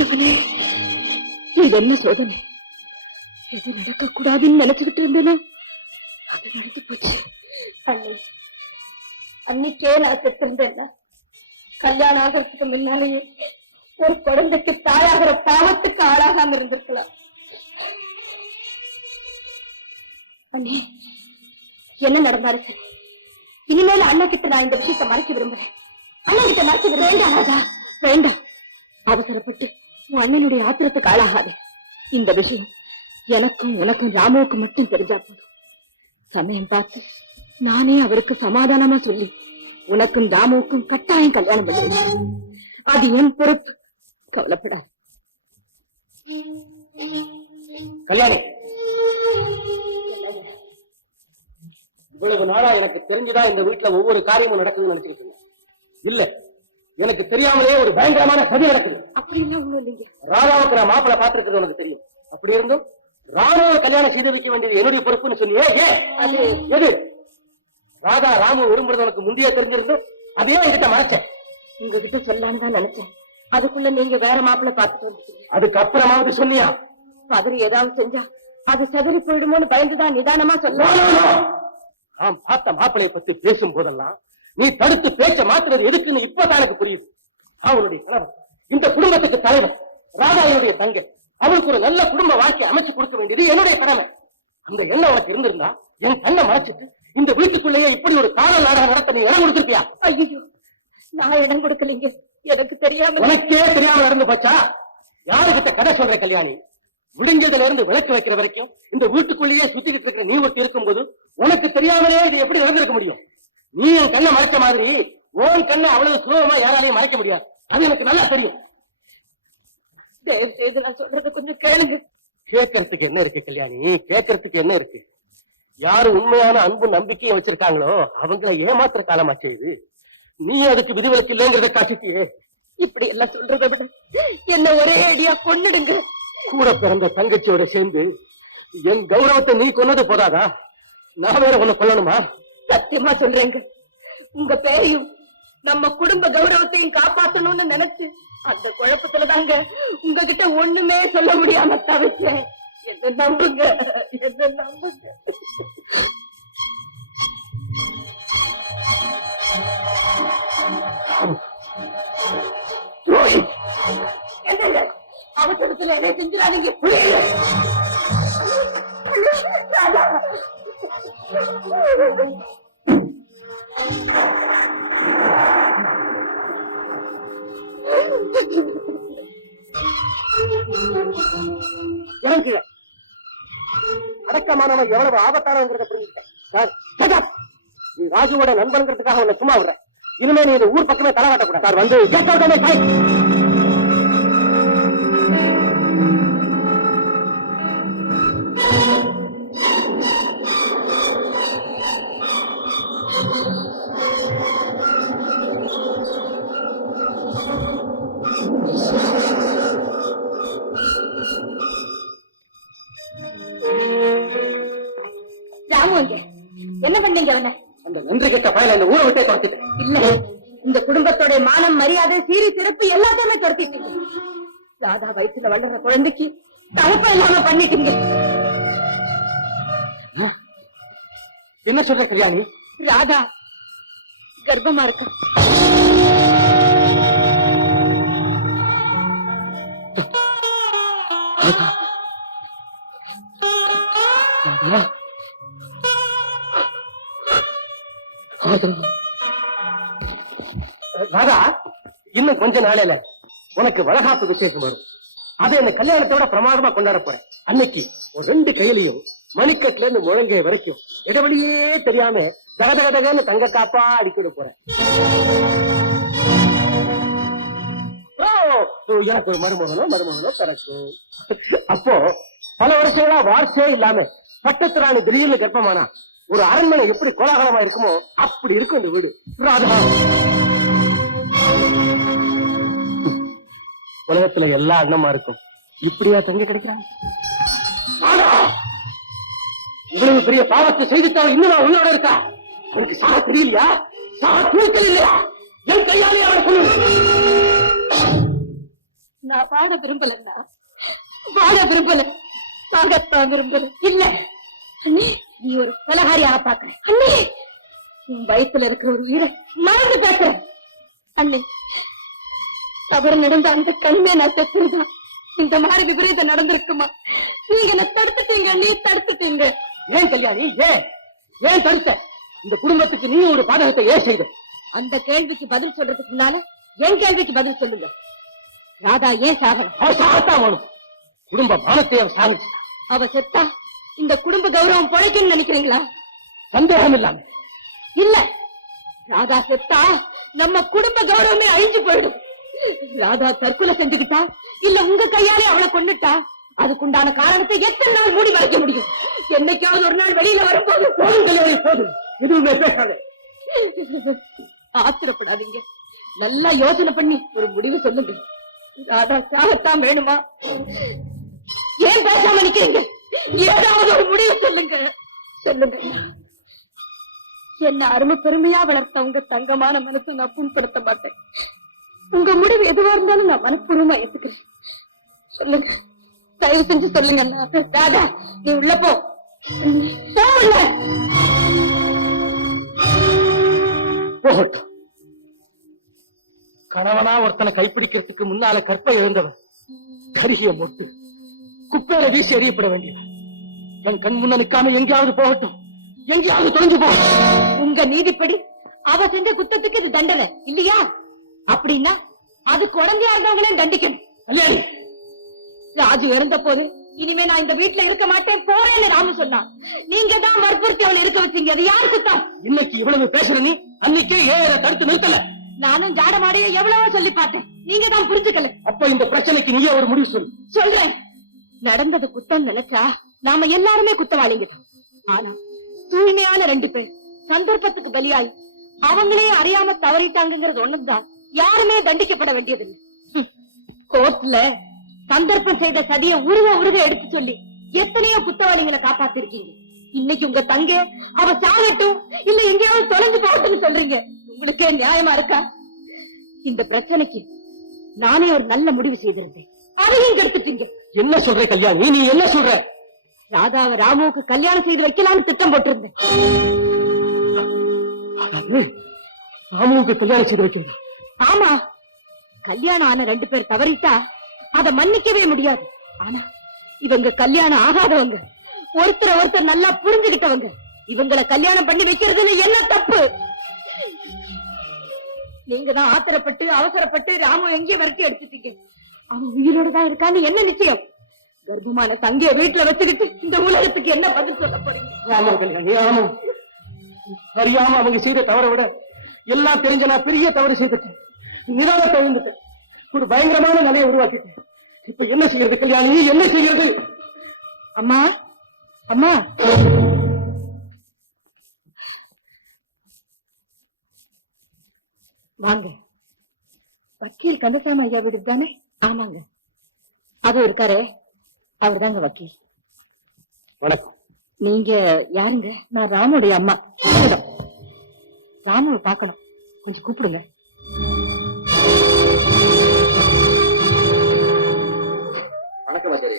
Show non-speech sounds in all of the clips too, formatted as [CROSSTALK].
ஆண்டவனே இது என்ன சோதனை? எது நடக்க கூடாதுன்னு நினைச்சுக்கிட்டு இருந்தேனா? அது நடந்து போச்சு. அன்னை அன்னைக்கே நான் செத்திருந்தேன் கல்யாணம் ஆகிறதுக்கு முன்னாலேயே ஒரு குழந்தைக்கு தாயாகிற பாவத்துக்கு ஆளாகாம இருந்திருக்கலாம். அண்ணே என்ன நடந்தாலும் சரி. இனிமேல அண்ணன் கிட்ட நான் இந்த விஷயத்தை மறைக்க விரும்புறேன். அண்ணன் கிட்ட மறைக்க வேண்டாம் ராஜா வேண்டாம். அவசரப்பட்டு உன் அண்ணனுடைய ஆத்திரத்துக்கு ஆளாகாதே. இந்த விஷயம் எனக்கும் உனக்கும் ராமுவுக்கு மட்டும் தெரிஞ்சா போதும். சமயம் பார்த்து நானே அவருக்கு சமாதானமா சொல்லி உனக்கும் ராமுவுக்கும் கட்டாயம் கல்யாணம் பண்ணுவேன் அது என் பொறுப்பு. கவலைப்படாது. கல்யாணி. இவ்வளவு நாளா எனக்கு தெரிஞ்சுதான் இந்த வீட்டுல ஒவ்வொரு காரியமும் நடக்குதுன்னு நினைச்சுக்கிட்டு இல்ல. எனக்கு தெரியாமலே ஒரு பயங்கரமான சதி நடக்குது. அப்படியெல்லாம் ஒண்ணும் இல்லைங்க. ராதாவுக்கு நான் மாப்பிளை பார்த்திருக்கிறது உனக்கு தெரியும். அப்படி இருந்தும் ராணுவ கல்யாணம் செய்து வைக்க வேண்டியது என்னுடைய பொறுப்புன்னு சொன்னியே ஏன்? அது எது? ராதா ராமு விரும்புறது உனக்கு முந்தைய தெரிஞ்சிருந்தும் அதையும் என்கிட்ட மறைச்சேன். உங்ககிட்ட சொல்லலாம்னு தான் நினைச்சேன். அதுக்குள்ள நீங்க வேற மாப்பிள்ளை பார்த்துட்டு வந்துட்டீங்க. அதுக்கப்புறமாவது சொன்னியா? பதறி ஏதாவது செஞ்சா அது சதறி போயிடுமோன்னு பயந்துதான் நிதானமா சொல்ல. நான் பார்த்த மாப்பிளைய பத்தி பேசும் போதெல்லாம் நீ தடுத்து பேச்ச மாத்துறது எதுக்குன்னு இப்பதான் எனக்கு புரியுது. அவனுடைய கணவன் இந்த குடும்பத்துக்கு தலைவர் ராதா என்னுடைய தங்கை அவளுக்கு ஒரு நல்ல குடும்ப வாழ்க்கை அமைச்சு கொடுக்க வேண்டியது என்னுடைய கடமை. அந்த எண்ணம் உனக்கு இருந்திருந்தா என் கண்ணை மறைச்சிட்டு இந்த வீட்டுக்குள்ளேயே இப்படி ஒரு காதல் நாடகம் நடத்த நீ இடம் கொடுத்திருப்பியா? ஐயோ நான் இடம் கொடுக்கலீங்க. எனக்கு தெரியாம உனக்கே தெரியாம நடந்து போச்சா? யாருகிட்ட கதை சொல்ற கல்யாணி? விடிஞ்சதுல இருந்து விளக்கு வைக்கிற வரைக்கும் இந்த வீட்டுக்குள்ளேயே சுத்திக்கிட்டு இருக்கிற நீ ஒருத்தி இருக்கும்போது உனக்கு தெரியாமலே இது எப்படி நடந்திருக்க முடியும்? நீ என் கண்ணை மறைச்ச மாதிரி உன் கண்ணை அவ்வளவு சுலபமா யாராலையும் மறைக்க முடியாது. அது எனக்கு நல்லா தெரியும். தயவு செய்து நான் சொல்றத கொஞ்சம் கேளுங்க. கேட்கறதுக்கு என்ன இருக்கு கல்யாணி? கேட்கறதுக்கு என்ன இருக்கு? யாரு உண்மையான அன்பு நம்பிக்கையும் வச்சிருக்காங்களோ அவங்கள ஏமாத்துற காலமாச்சே இது. நீ அதுக்கு விதிவிலக்கு இல்லைங்கிறத காட்டிட்டியே. இப்படி எல்லாம் சொல்றதை விட என்ன ஒரே அடியா கொன்னுடுங்க. கூட பிறந்த தங்கச்சியோட சேர்ந்து என் கௌரவத்தை நீ கொன்னது போதாதா? நான் வேற உன்னை கொல்லணுமா? சத்தியமா சொல்றேங்க. உங்க பேரையும் நம்ம குடும்ப கௌரவத்தையும் காப்பாத்தணும்னு நினைச்சு அந்த குழப்பத்துல தாங்க உங்ககிட்ட ஒண்ணுமே சொல்ல முடியாம தவிச்சேன். என்ன நம்புங்க என்ன நம்புங்க. என்னங்க? அவசரத்துல என்ன செஞ்சிடாதீங்க இறங்கு எவ்வளவு ஆபத்தானவங்கிறத புரிஞ்சுக்கிட்டேன். நீ ராஜுவோட நண்பனுங்கிறதுக்காக உன்னை சும்மா விடுறேன் இனிமே நீ இந்த ஊர் பக்கமே தலைவாட்டக்கூடாது சார் வந்து மரியாதை சீரி சிறப்பு எல்லாத்தையுமே துரத்திட்டீங்க ராதா வயிற்றுல வளர்ற குழந்தைக்கு தகப்ப இல்லாம பண்ணிட்டீங்க என்ன சொல்ற கல்யாணி? ராதா கர்ப்பமா இருக்கும் ராதா. இன்னும் கொஞ்ச நாளையில உனக்கு வளகாப்பு விசேஷம் வரும். அதை என்ன கல்யாணத்தோட பிரமாதமா கொண்டாட போறேன். அன்னைக்கு ஒரு ரெண்டு கையிலையும் மணிக்கட்டுல இருந்து முழங்கை வரைக்கும் இடைவெளியே தெரியாம தகதகதகன்னு தங்கத்தாப்பா அடிக்கிட போறேன். ஓ, எனக்கு ஒரு மருமகனோ மருமகனோ பிறக்கும். அப்போ பல வருஷங்களா வார்த்தையே இல்லாம பட்டத்து ராணி திடீர்னு கர்ப்பமானா ஒரு அரண்மனை எப்படி கோலாகலமா இருக்குமோ அப்படி இருக்கும் இந்த வீடு. உலகத்துல எல்லா அண்ணமா இருக்கும். இப்படியா தங்க கிடைக்கிறாங்க? இவ்வளவு பெரிய பாவத்தை செய்துட்டால் இன்னும் நான் உயிரோட இருக்கா? அவனுக்கு சாக தெரியலையா சாக தூக்கல் இல்லையா? என் கையாலே அவனை கொண்டு நான் வாழ விரும்பலண்ணா வாழ விரும்பல. சாகத்தான் விரும்பல. இல்ல. அண்ணே நீ ஒரு பலகாரியாக பாக்குற அண்ணே உன் வயிற்றுல இருக்கிற ஒரு உயிரை மறந்து பேசுறேன். அண்ணே. தவறு நடந்த அந்த கண்மே நான் செத்துருதான் இந்த மாதிரி விபரீதம் நடந்திருக்குமா? நீங்க என்ன தடுத்துட்டீங்க நீ தடுத்துட்டீங்க. ஏன் கல்யாணி ஏன்? ஏன் தடுத்த? இந்த குடும்பத்துக்கு நீ ஒரு பாதகத்தை ஏன் செய்த? அந்த கேள்விக்கு பதில் சொல்றதுக்கு முன்னால என் கேள்விக்கு பதில் சொல்லுங்க. ராதா ஏன் சாகணும்? அவ சாகத்தான் வேணும். குடும்ப மானத்தை அவன் சாகிச்சு அவ செத்தா இந்த குடும்ப கௌரவம் பொழைக்கும்னு நினைக்கிறீங்களா? சந்தேகம் இல்லாம இல்ல. ராதா செத்தா நம்ம குடும்ப கௌரவமே அழிஞ்சு போயிடும். ராதா தற்கொலை செஞ்சுக்கிட்டா இல்ல உங்க கையாலே அவளை கொண்டுட்டா அதுக்குண்டான காரணத்தை எத்தனை நாள் மூடி மறைக்க முடியும்? என்னைக்காவது ஒரு நாள் வெளியில வரும்போது போதும். எதுவுமே பேசாத. ஆத்திரப்படாதீங்க. நல்லா யோசனை பண்ணி ஒரு முடிவு சொல்லுங்க. ராதா சாகத்தான் வேணுமா? ஏன் பேசாம நிக்கிறீங்க? ஏதாவது ஒரு முடிவு சொல்லுங்க. சொல்லுங்க. என்ன அருமை பெருமையா வளர்த்த உங்க தங்கமான மனசை நான் புண்படுத்த மாட்டேன். உங்க முடிவு எதுவா இருந்தாலும் நான் மனப்பூர்வமா ஏத்துக்கிறேன். சொல்லுங்க. தயவு செஞ்சு சொல்லுங்க தாதா நீ உள்ள போ. போகட்டும். கணவனா ஒருத்தனை கைப்பிடிக்கிறதுக்கு முன்னால கற்பை இழந்தவன் கருகிய மொட்டு குப்பையில வீசி எறியப்பட வேண்டியவன். என் கண் முன்ன நிக்காம எங்கேயாவது போகட்டும். எங்கேயாவது தொலைஞ்சு போ. உங்க நீதிப்படி அவ செஞ்ச குத்தத்துக்கு இது தண்டனை இல்லையா? அப்படின்னா அது குழந்தையா இருந்தவங்களையும் தண்டிக்கணும் கல்யாணி ராஜு இறந்த போது இனிமே நான் இந்த வீட்டுல இருக்க மாட்டேன் போறேன்னு ராமு சொன்னான். நீங்க தான் வற்புறுத்தி அவளை இருக்க வச்சீங்க. அது யாரு குத்தம்? இன்னைக்கு இவ்வளவு பேசுற நீ அன்னைக்கே என்னை தடுத்து நிறுத்தல. நானும் ஜாடமாடைய எவ்வளவோ சொல்லி பார்த்தேன். நீங்க தான் புரிஞ்சுக்கல. அப்ப இந்த பிரச்சனைக்கு நீயே ஒரு முடிவு சொல்லு. சொல்றேன். நடந்தது குத்தம் நினைச்சா நாம எல்லாருமே குத்தவாளிங்க ஆனா தூய்மையான ரெண்டு பேர். சந்தர்ப்பத்துக்கு பலியாய். அவங்களே அறியாம தவறிட்டாங்கிறது ஒண்ணுதான் யாருமே தண்டிக்கப்பட வேண்டியதில்லை. கோர்ட்ல சந்தர்ப்பம் செய்த சதிய உருவ உருவ எடுத்து சொல்லி எத்தனையோ குத்தவாளிகளை காப்பாத்திருக்கீங்க. இன்னைக்கு உங்க தங்க அவ சாகட்டும் இல்ல எங்கேயாவது தொலைஞ்சு போகட்டும்னு சொல்றீங்க. உங்களுக்கே நியாயமா இருக்கா? இந்த பிரச்சனைக்கு நானே ஒரு நல்ல முடிவு செய்திருந்தேன். அதையும் கெடுத்துட்டீங்க. என்ன சொல்ற கல்யாணி? நீ என்ன சொல்ற? ராதாவை ராமுவுக்கு கல்யாணம் செய்து வைக்கலாம்னு திட்டம் போட்டிருந்தேன். ராமுவுக்கு கல்யாணம் செய்து வைக்கிறதா ஆமா. கல்யாணம் ஆன ரெண்டு பேர் தவறிட்டா அத மன்னிக்கவே முடியாது. ஆனா இவங்க கல்யாணம் ஆகாதவங்க. ஒருத்தர ஒருத்தர் நல்லா புரிஞ்சுக்கிட்டவங்க. இவங்கள கல்யாணம் பண்ணி வைக்கிறதுல என்ன தப்பு? நீங்க தான் ஆத்திரப்பட்டு அவசரப்பட்டு ராமு எங்கேயும் வரைக்கும் எடுத்துட்டீங்க அவன் உயிரோட தான் இருக்கான்னு என்ன நிச்சயம்? கர்ப்பமான தங்கிய வீட்டுல வச்சுக்கிட்டு இந்த உலகத்துக்கு என்ன பதில் சொல்ல போறீங்க? அறியாம அவங்க செய்த தவறை விட எல்லாம் தெரிஞ்ச நான் பெரிய தவறு செய்துட்டேன். நிதானத்தை விழுந்துட்டேன் ஒரு பயங்கரமான நிலையை உருவாக்கிட்டேன். இப்ப என்ன செய்யறது கல்யாணி? என்ன செய்யறது? அம்மா அம்மா. வாங்க. வக்கீல் கந்தசாமி ஐயா வீடு தானே? ஆமாங்க. அது இருக்காரே அவர் தாங்க வக்கீல். வணக்கம். நீங்க யாருங்க? நான் ராமுடைய அம்மா. மேடம், ராமுவை பார்க்கணும். கொஞ்சம் கூப்பிடுங்க. வணக்கம் ஆச்சாரி.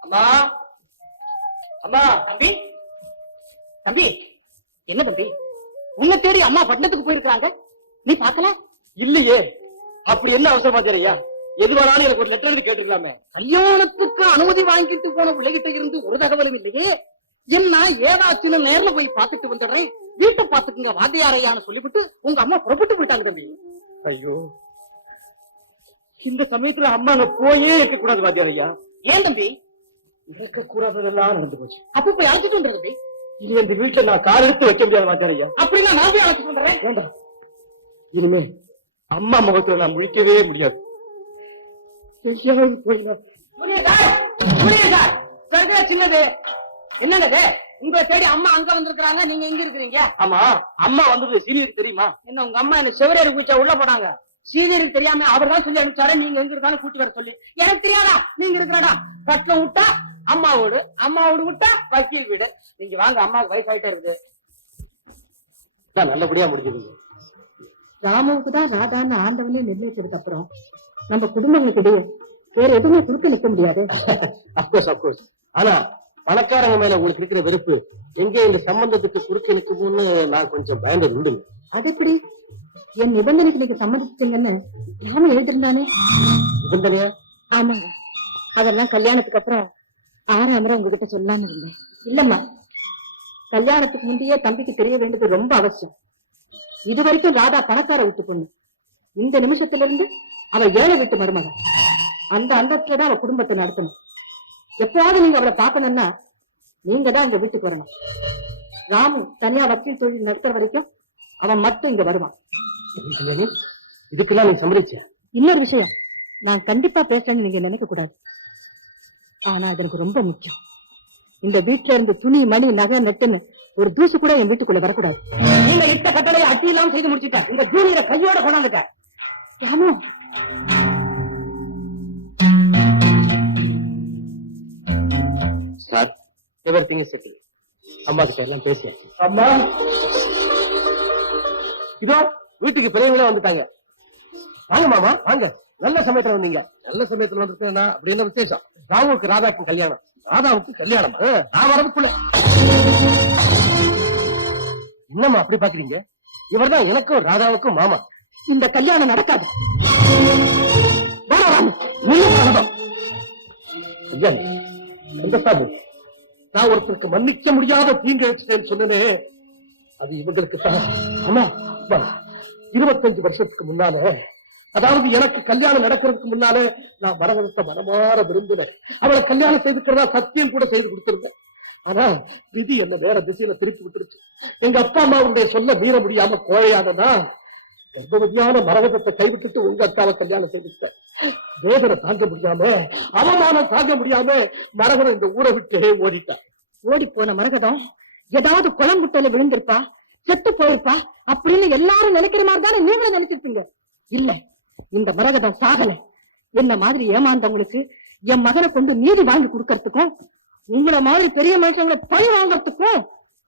அம்மா. அம்மா. தம்பி. தம்பி. என்ன தம்பி? உன்னை தேடி அம்மா பட்டணத்துக்கு போயிருக்காங்க நீ பார்க்கல? இல்லையே. அப்படி என்ன அவசரமா தெரியா எதுவானாலும் எனக்கு ஒரு லெட்டர் எழுதி கேட்டுக்கலாமே கல்யாணத்துக்கு அனுமதி வாங்கிட்டு போன பிள்ளைகிட்ட இருந்து ஒரு தகவலும் இல்லையே. என்ன ஏதாச்சும் நேர்ல போய் பார்த்துட்டு வந்துடுறேன். வீட்டை பார்த்துக்குங்க வாத்தியாரையான்னு சொல்லிவிட்டு உங்க அம்மா புறப்பட்டு போயிட்டாங்க தம்பி. ஐயோ. இந்த சமயத்துல அம்மா நான் போயே இருக்க கூடாது வாத்தியார் ஐயா ஏன் தம்பி? இருக்க கூடாததெல்லாம் நடந்து போச்சு. அப்ப போய் அழைச்சிட்டு வந்துரு தம்பி. இனி இந்த வீட்டுல நான் கால் எடுத்து வைக்க முடியாது வாத்தியார் ஐயா அப்படின்னா நான் போய் அழைச்சிட்டு வந்துடுறேன். இனிமே அம்மா முகத்துல நான் முழிக்கவே முடியாது. சின்னது என்னது உங்களை தேடி அம்மா அங்க வந்திருக்காங்க நீங்க எங்க இருக்கிறீங்க ஆமா அம்மா வந்தது சீனியருக்கு தெரியுமா? என்ன உங்க அம்மா என்ன செவரேறி குச்சா உள்ள போனாங்க? சீனியருக்கு தெரியாம அவர் தான் சொல்லி அனுப்பிச்சாரு. நீங்க எங்க இருந்தாலும் கூட்டி வர சொல்லி. எனக்கு தெரியாதா? நீங்க இருக்கிறடா கட்டில விட்டா அம்மா வீடு அம்மா வீடு விட்டா வக்கீல் வீடு. நீங்க வாங்க அம்மாவுக்கு வயசாயிட்டே இருக்குது. நல்லபடியா முடிஞ்சது ராமுவுக்கு தான் ராதான்னு ஆண்டவனே நிர்ணயிச்சதுக்கு அப்புறம் நம்ம குடும்பங்களுக்கு இடையே வேற எதுவுமே குறுக்க நிக்க முடியாது. [LAUGHS] அப்கோர்ஸ் அப்கோர்ஸ் ஆனா பணக்காரங்க மேல உங்களுக்கு இருக்கிற வெறுப்பு எங்கே இந்த சம்பந்தத்துக்கு குறுக்க நிக்குமோன்னு நான் கொஞ்சம் பயந்தது உண்டுங்க. அது எப்படி? என் நிபந்தனைக்கு நீங்க சம்மதிச்சிட்டீங்கன்னு ராமு எழுதிருந்தானே? நிபந்தனையா? ஆமாங்க. அதெல்லாம் கல்யாணத்துக்கு அப்புறம் ஆறாம் முறை உங்ககிட்ட சொல்லாம இருந்தேன். இல்லம்மா. கல்யாணத்துக்கு முந்தையே தம்பிக்கு தெரிய வேண்டியது ரொம்ப அவசியம். இது வரைக்கும் ராதா பணக்கார விட்டு பொண்ணு. இந்த நிமிஷத்துல இருந்து அவ ஏழை வீட்டு மருமகன் அந்த அந்தத்துல தான் அவ குடும்பத்தை நடத்தணும். எப்பயாவது நீங்க அவளை பார்க்கணும்னா நீங்க தான் இங்க வீட்டுக்கு வரணும். ராமு தனியா வக்கீல் தொழில் நடத்துற வரைக்கும் அவன் மட்டும் இங்க வருவான்? இதுக்கெல்லாம் நீ சம்மதிச்ச இன்னொரு விஷயம். நான் கண்டிப்பா பேசுறேன்னு நீங்க நினைக்க கூடாது. ஆனா அது எனக்கு ரொம்ப முக்கியம். இந்த வீட்ல இருந்து துணி மணி நகை நட்டுன்னு ஒரு தூசு கூட என் வீட்டுக்குள்ள வரக்கூடாது. நீங்க இட்ட கட்டளையை அட்டி இல்லாம செய்து முடிச்சிட்ட. இந்த ஜூனியரை கையோட கொண்டாந்துட்ட. Ramu sir everything settle அம்மா கிட்ட எல்லாம் பேசியாச்சு. அம்மா! இதோ வீட்டுக்கு பெரியவங்களே வந்துட்டாங்க. வாங்க மாமா வாங்க. நல்ல சமயத்துல வந்தீங்க. நல்ல சமயத்துல வந்திருக்கேன்னா அப்படி என்ன விசேஷம். ராமுக்கு ராதாக்கும் கல்யாணம். ராதாவுக்கு கல்யாணம்? நான் வரதுக்குள்ள. என்னம்மா அப்படி பாக்குறீங்க? இவர்தான் எனக்கும் ராதாவுக்கும் மாமா. இந்த கல்யாணம் நடக்காது. நான் ஒருத்தருக்கு மன்னிக்க முடியாத தீங்கு வச்சுட்டேன்னு சொன்னனே. அது இவங்களுக்கு தான். ஆமா இருபத்தஞ்சு வருஷத்துக்கு முன்னால அதாவது எனக்கு கல்யாணம் நடக்கிறதுக்கு முன்னாலே நான் வரவரத்த மனமாற விரும்பினேன். அவளை கல்யாணம் செய்துக்கிறதா சத்தியம் கூட செய்து கொடுத்திருந்தேன். ஆனா விதி என்ன வேற திசையில திருப்பி விட்டுருச்சு. எங்க அப்பா அம்மாவுடைய சொல்ல மீற முடியாம கோழையானதான் கர்ப்பவதியான மரகதத்தை கைவிட்டுட்டு உங்க அக்காவை கல்யாணம் செய்துட்டேன் வேதனை தாங்க முடியாம அவமானம் தாங்க முடியாம மரகதம் இந்த ஊரை விட்டே ஓடிட்டான் ஓடி போன மரகதம் ஏதாவது குளங்குட்டையில விழுந்திருப்பா செத்து போயிருப்பா அப்படின்னு எல்லாரும் நினைக்கிற மாதிரி தானே நீங்களும் நினைச்சிருப்பீங்க. இல்ல இந்த மரகதம் சாகல. என்ன மாதிரி ஏமாந்தவங்களுக்கு என் மகனை கொண்டு நீதி வாங்கி கொடுக்கறதுக்கும் உங்கள மாதிரி பெரிய மனுஷங்களை பழி வாங்கறதுக்கும்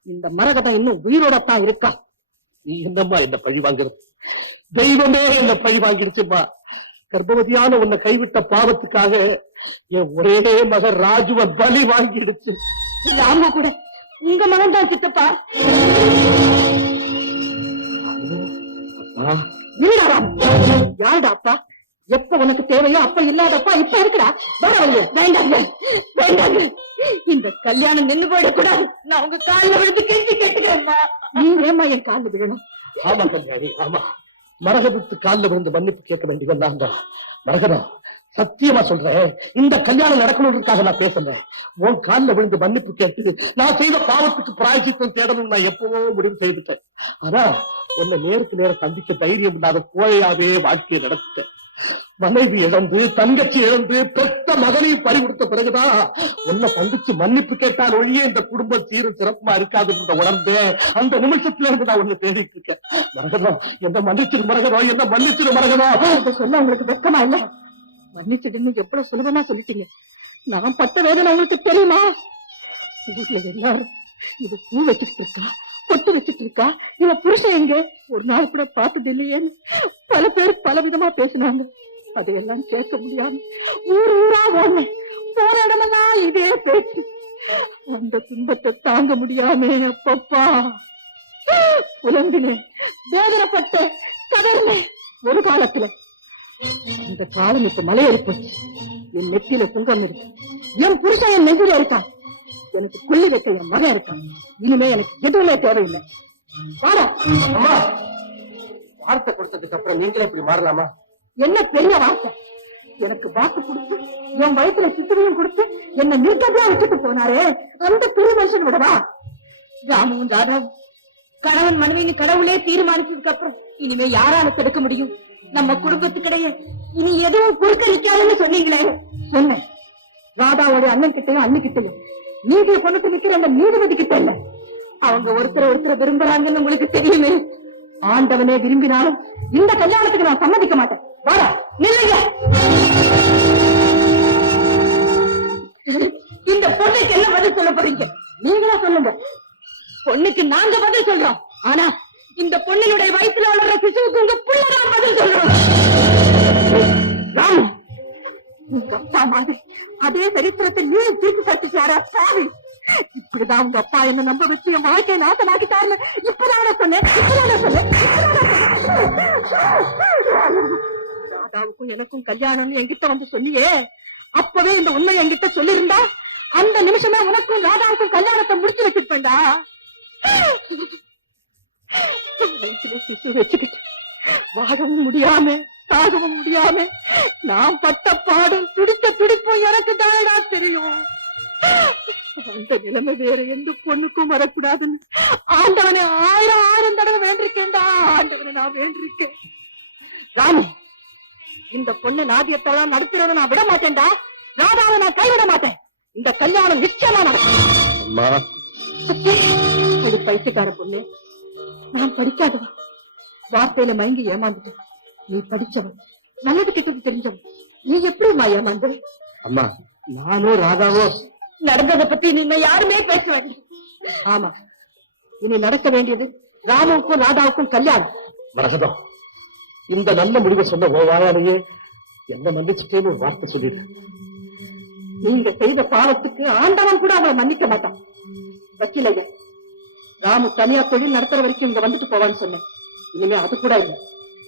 இந்த மரகதம் இன்னும் உயிரோடத்தான் இருக்கா? நீ என்னம்மா என்ன பழி வாங்குறது? தெய்வமே என்ன பழி வாங்கிடுச்சுப்பா கர்ப்பவதியான உன்னை கைவிட்ட பாவத்துக்காக என் ஒரே மகன் ராஜுவ பலி வாங்கிடுச்சு. ராமா கூட உங்க மகன் தான் சித்தப்பா. யாருடா அப்பா? எப்ப உனக்கு தேவையோ அப்ப இல்லாதப்பா இப்ப இருக்கிறா வரவங்க வேண்டாங்க. வேண்டாங்க. இந்த கல்யாணம் நின்னு போயிடக்கூடாது. நான் உங்க காலில் விழுந்து கெஞ்சி கேட்டுக்கிறேன்மா நீ ஏமா என் காலில் விழணும்? ஆமா கல்யாணி ஆமா. மரகதத்து காலில் விழுந்து மன்னிப்பு கேட்க வேண்டியவன் நான் தான். மரகதம் சத்தியமா சொல்றேன் இந்த கல்யாணம் நடக்கணுன்றதுக்காக நான் பேசுறேன் உன் காலில் விழுந்து மன்னிப்பு கேட்டு நான் செய்த பாவத்துக்கு பிராய்ச்சித்தம் தேடணும்னு நான் எப்பவோ முடிவு செய்துட்டேன். ஆனா உன்னை நேருக்கு நேரம் சந்திக்க தைரியம் இல்லாத கோழையாவே வாழ்க்கையை நடத்திட்டேன். மனைவி இழந்து தங்கச்சி இழந்து பெத்த மகனையும் பறிகொடுத்த பிறகுதான் உன்னை சந்திச்சு மன்னிப்பு கேட்டால் ஒழிய இந்த குடும்பம் சீரும் சிறப்புமா இருக்காதுன்றத உணர்ந்து அந்த நிமிஷத்துல இருந்து நான் உன்னை தேடிட்டு இருக்கேன் மரகதம் என்ன மன்னிச்சிரு மரகதம் என்ன மன்னிச்சிரு மரகதம் சொல்ல உங்களுக்கு வெக்கமா இல்ல மன்னிச்சிடுன்னு எவ்வளவு சுலபமா சொல்லிட்டீங்க. நான் பட்ட வேதனை உங்களுக்கு தெரியுமா? வீட்டுல எல்லாரும் இது பூ வச்சுட்டு இருக்கா? பொட்டு வச்சுட்டு இருக்கா? இவ புருஷன் எங்க? ஒரு நாள் கூட பார்த்தது இல்லையேன்னு பல பேர் பல விதமா பேசினாங்க. அதையெல்லாம் கேட்க முடியாது. ஊர் ஊரா ஓடுனேன் போற இடமெல்லாம் இதே பேச்சு. அந்த துன்பத்தை தாங்க முடியாமே அப்பப்பா. புலம்பினேன். வேதனைப்பட்டேன் கதர்னே ஒரு காலத்துல இந்த காலம் இப்ப மலையேறி என் நெத்தியில குங்கம் இருக்கு. என் புருஷன் என் நெஞ்சில இருக்கான். எனக்கு கொல்லி வைக்க என் மகன் இருக்கான். இனிமே எனக்கு எதுவுமே தேவையில்லை. வாடா. வார்த்தை கொடுத்ததுக்கு அப்புறம் நீங்களே இப்படி மாறலாமா? என்ன பெரிய வாக்கு எனக்கு வாக்கு கொடுத்து என் வயசுல சித்திரையும் கொடுத்து என்ன நிற்கதையா வச்சுட்டு போனாரே. அந்த பெரிய மனுஷன் விடவா ராமுவும் ராதாவும் கணவன் மனைவின்னு கடவுளே தீர்மானிச்சதுக்கு அப்புறம் இனிமே யாரால தடுக்க முடியும்? நம்ம குடும்பத்துக்கிடையே இனி எதுவும் குறுக்க நிக்காதுன்னு சொன்னீங்களே. சொன்னேன். ராதாவோட அண்ணன் கிட்டயும் அண்ணு கிட்டயும் நீதியை கொண்டு நிக்கிற அந்த நீதிபதி கிட்ட இல்ல. அவங்க ஒருத்தர் ஒருத்தர் விரும்புறாங்கன்னு உங்களுக்கு தெரியுமே. ஆண்டவனே விரும்பினாலும் இந்த கல்யாணத்துக்கு நான் சம்மதிக்க மாட்டேன். வாடா நில்லுங்க. இந்த பொண்ணுக்கு என்ன பதில் சொல்ல போறீங்க? நீங்களா சொல்லுங்க. பொண்ணுக்கு நாங்க பதில் சொல்றோம். ஆனா இந்த பொண்ணினுடைய வயிற்றுல வளர்ற சிசுவுக்கு உங்க பிள்ளைதான் பதில் சொல்றோம். உங்க அப்பா மாதிரி அதே சரித்திரத்தை நீ தீர்த்து பட்டுச்சாரா சாரி இப்படிதான் உங்க அப்பா என்ன நம்ப வச்சு என் வாழ்க்கையை நாசமாக்கிட்டாருன்னு இப்பதான் சொன்னேன் இப்பதான் சொன்னேன். தாத்தாவுக்கும் எனக்கும் கல்யாணம்னு என்கிட்ட வந்து சொன்னியே அப்பவே இந்த உண்மை என்கிட்ட சொல்லியிருந்தா அந்த நிமிஷமே உனக்கும் ராதாவுக்கும் கல்யாணத்தை முடிச்சு வச்சிருப்பேன்டா. [LAUGHS] சிசு வச்சுக்கிட்டு வாழவும் முடியாம சாகவும் முடியாம நான் பட்ட பாடும் துடித்த துடிப்பும் எனக்கு தானடா தெரியும். அந்த நிலைமை வேற எந்த பொண்ணுக்கும் வரக்கூடாதுன்னு ஆண்டவனை ஆயிரம் ஆயிரம் தடவை வேண்டிருக்கேன்டா ஆண்டவனை நான் வேண்டிருக்கேன் ராணி இந்த பொண்ணு நாட்டியத்தெல்லாம் நடத்துறத நான் விட மாட்டேன்டா. ராதாவை நான் கைவிட மாட்டேன். இந்த கல்யாணம் நிச்சயமா நடக்கும். அது பைத்தியக்கார பொண்ணு. நான் படிக்காதவன். வார்த்தையில மயங்கி ஏமாந்துட்டேன். நீ படிச்சவன். நல்லது கெட்டது தெரிஞ்சவன். நீ எப்படி ஏமாந்து? அம்மா நானும் ராதாவோ? நடந்ததை பத்தி நீங்க யாருமே பேச வேண்டாம். ஆமா. இனி நடக்க வேண்டியது ராமுவுக்கும் ராதாவுக்கும் கல்யாணம். மரகதம் இந்த நல்ல முடிவை சொன்ன ஓவாயாலேயே என்ன மன்னிச்சுட்டேன்னு ஒரு வார்த்தை சொல்லிடு. நீங்க செய்த பாவத்துக்கு ஆண்டவன் கூட அவளை மன்னிக்க மாட்டான். வக்கீலைய ராமு தனியா தொழில் நடத்துற வரைக்கும் இங்க வந்துட்டு போவான்னு சொன்னேன். இனிமே அது கூட இல்லை.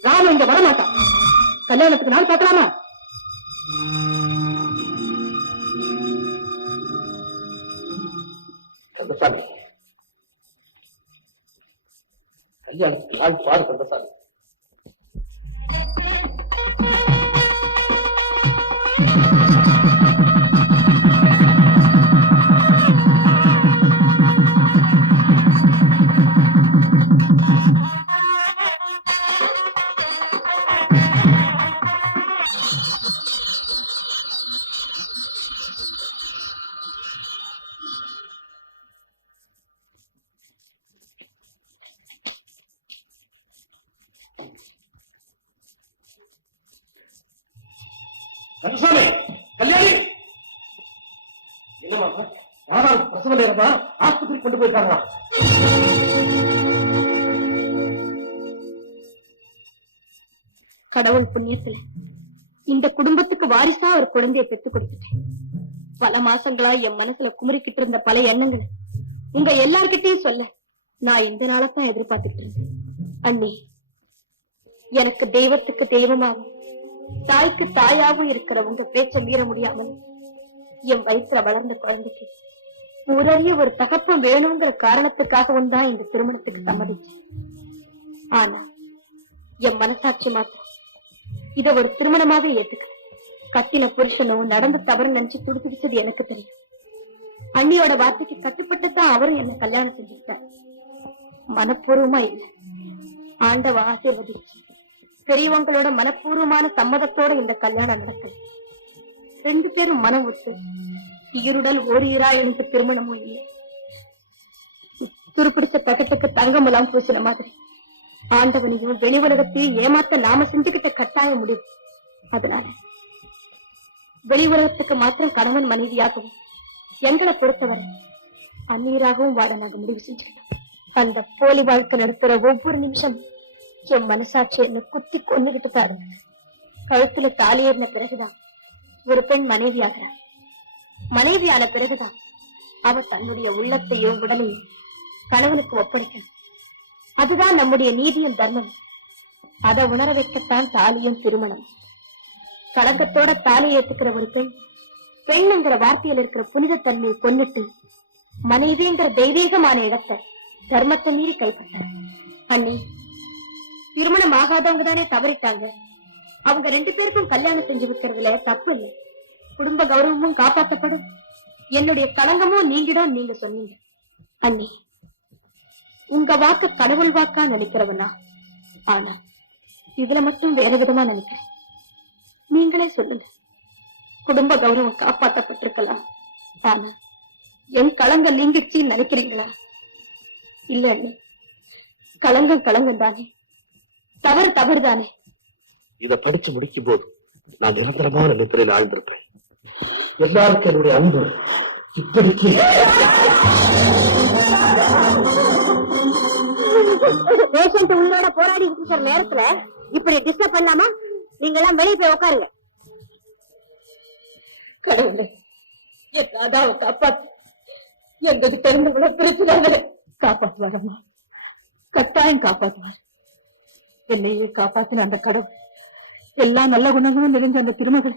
ராமு இங்க வர மாட்டான் கல்யாணத்துக்கு நாள் பார்க்கலாமா? கந்தசாமி. கல்யாணத்துக்கு நாள் பாரு கந்தசாமி. ராதா பிரசவ நேரமா ஆஸ்பத்திரி கொண்டு போயிருக்காங்களா கடவுள் புண்ணியத்துல இந்த குடும்பத்துக்கு வாரிசா ஒரு குழந்தைய பெத்து கொடுத்துட்டேன். பல மாசங்களா என் மனசுல குமுறிக்கிட்டு இருந்த பல எண்ணங்களை உங்க எல்லார்கிட்டயும் சொல்ல நான் இந்த நாளத்தான் எதிர்பார்த்துக்கிட்டு இருந்தேன். அண்ணி எனக்கு தெய்வத்துக்கு தெய்வமாகவும் தாய்க்கு தாயாகவும் இருக்கிற உங்க பேச்ச மீற முடியாமல் என் வயிற்றுல வளர்ந்த குழந்தைக்கு ஊரறிய ஒரு தகப்பம் வேணுங்கிற காரணத்துக்காகவும் தான் இந்த திருமணத்துக்கு சம்மதிச்சேன் ஆனா என் மனசாட்சி மாத்திரம் இத ஒரு திருமணமாக ஏத்துக்கல. கத்தின புருஷனும் நடந்த தவறு நினைச்சு துடுப்பிடிச்சது எனக்கு தெரியும். அண்ணியோட வார்த்தைக்கு கட்டுப்பட்டு தான் அவரும் என்ன கல்யாணம் செஞ்சுக்கிட்டார். மனப்பூர்வமா இல்ல. ஆண்டவ ஆசீர்வதிச்சு பெரியவங்களோட மனப்பூர்வமான சம்மதத்தோட இந்த கல்யாணம் நடக்கல. ரெண்டு பேரும் மனம் ஒத்து ஈருடல் ஓரீரா எனக்கு திருமணமும் இல்லை. துருப்பிடிச்ச பக்கத்துக்கு தங்கம் எல்லாம் பூசின மாதிரி. ஆண்டவனையும் வெளி உலகத்தையும் ஏமாத்த நாம செஞ்சுக்கிட்ட கட்டாய முடிவு. அதனால வெளி உலகத்துக்கு மாத்திரம் கணவன் மனைவியாகவும் எங்களை பொறுத்தவரை அந்நீராகவும் வாழ நாங்க முடிவு செஞ்சுக்கிட்டோம். அந்த போலி வாழ்க்கை நடத்துற ஒவ்வொரு நிமிஷம் என் மனசாட்சி என்ன குத்தி கொண்டுகிட்டு தான் இருந்தது கழுத்துல தாலி ஏறின பிறகுதான் ஒரு பெண் மனைவியாகிறான் மனைவியான பிறகுதான் அவ தன்னுடைய உள்ளத்தையும் உடலையும் கணவனுக்கு ஒப்படைக்கணும் அதுதான் நம்முடைய நீதியும் தர்மம் அதை உணர வைக்கத்தான் தாலியும் திருமணம். கலங்கத்தோட தாலி ஏத்துக்கிற ஒரு பெண் பெண்ணுங்கிற வார்த்தையில் இருக்கிற புனிதத்தன்மையை கொன்னுட்டு மனைவிங்கிற தெய்வீகமான இடத்தை தர்மத்தை மீறி கைப்பற்றார். அண்ணி திருமணம் ஆகாதவங்க தானே தவறிட்டாங்க. அவங்க ரெண்டு பேருக்கும் கல்யாணம் செஞ்சு வைக்கிறதுல தப்பு இல்லை. குடும்ப கௌரவமும் காப்பாற்றப்படும் என்னுடைய களங்கமும் நீங்கிடும் நீங்க சொன்னீங்க. அண்ணி உங்க வாக்கு கடவுள் வாக்கா நினைக்கிறவனா? ஆனா இதுல மட்டும் வேற விதமா நினைக்கிறேன். நீங்களே சொல்லுங்க. குடும்ப கௌரவம் காப்பாற்றப்பட்டிருக்கலாம் ஆனா என் களங்க நீங்கிடுச்சின்னு நினைக்கிறீங்களா? இல்ல அண்ணி களங்கம் களங்கம் தானே. தவறு தவறு தானே. இத படிச்சு முடிக்கும் போது நான் நிரந்தரமான நிற்பதில் ஆழ்ந்திருப்பேன். எல்லாருக்கும் என்னுடைய அன்பு இப்படிக்கு. பேஷண்ட் உங்களோட போராடி இருக்கிற நேரத்துல இப்படி டிஸ்டர்ப் பண்ணாம நீங்க எல்லாம் வெளியே போய் உட்காருங்க கடவுளே என் ராதாவை காப்பாத்து. எங்க கிட்ட இருந்து கூட பிரிச்சுதாங்களே காப்பாத்துவாரம்மா. கட்டாயம் காப்பாத்துவார். என்னையே காப்பாத்தின அந்த கடவுள். எல்லா நல்ல குணங்களும் நிறைஞ்ச அந்த திருமகளை.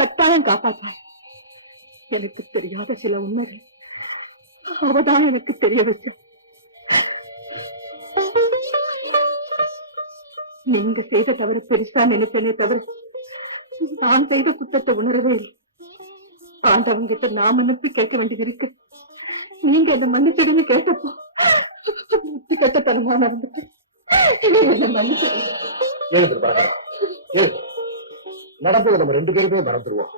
கட்டாயம் காப்பாத்தார் எனக்கு தெரியாத சில உண்மைகள் அவதான் எனக்கு தெரிய வச்ச நீங்க செய்த தவறு பெருசா நினைச்சனே தவிர நான் செய்த குத்தத்தை உணரவே இல்லை. ஆண்டவன் கிட்ட நான் மன்னிப்பு கேட்க வேண்டியது இருக்கு. நீங்க என்ன மன்னிச்சிடுன்னு கேட்டப்போ புத்தி கட்டத்தனமா நடந்துட்டு என்ன மன்னிச்சு ஏன் நம்ம ரெண்டு பேருமே மறந்துடுவோம்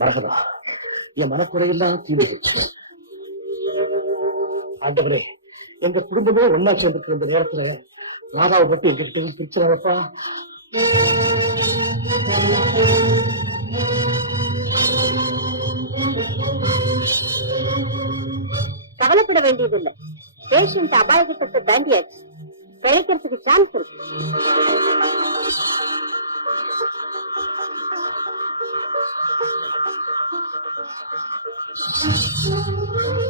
மறக்கதா? என் மனக்குறையெல்லாம் தீர்வு ஆண்டவரே எங்க குடும்பமே ஒன்னா சேர்ந்துட்டு இருந்த நேரத்துல ராதாவை மட்டும் எங்ககிட்ட இருந்து பிரிச்சிடாதப்பா. கவலைப்பட வேண்டியதில்லை. பேஷண்ட் அபாயகத்துக்கு தாண்டியாச்சு. பிழைக்கிறதுக்கு சான்ஸ் இருக்கு. よろしくお願いします。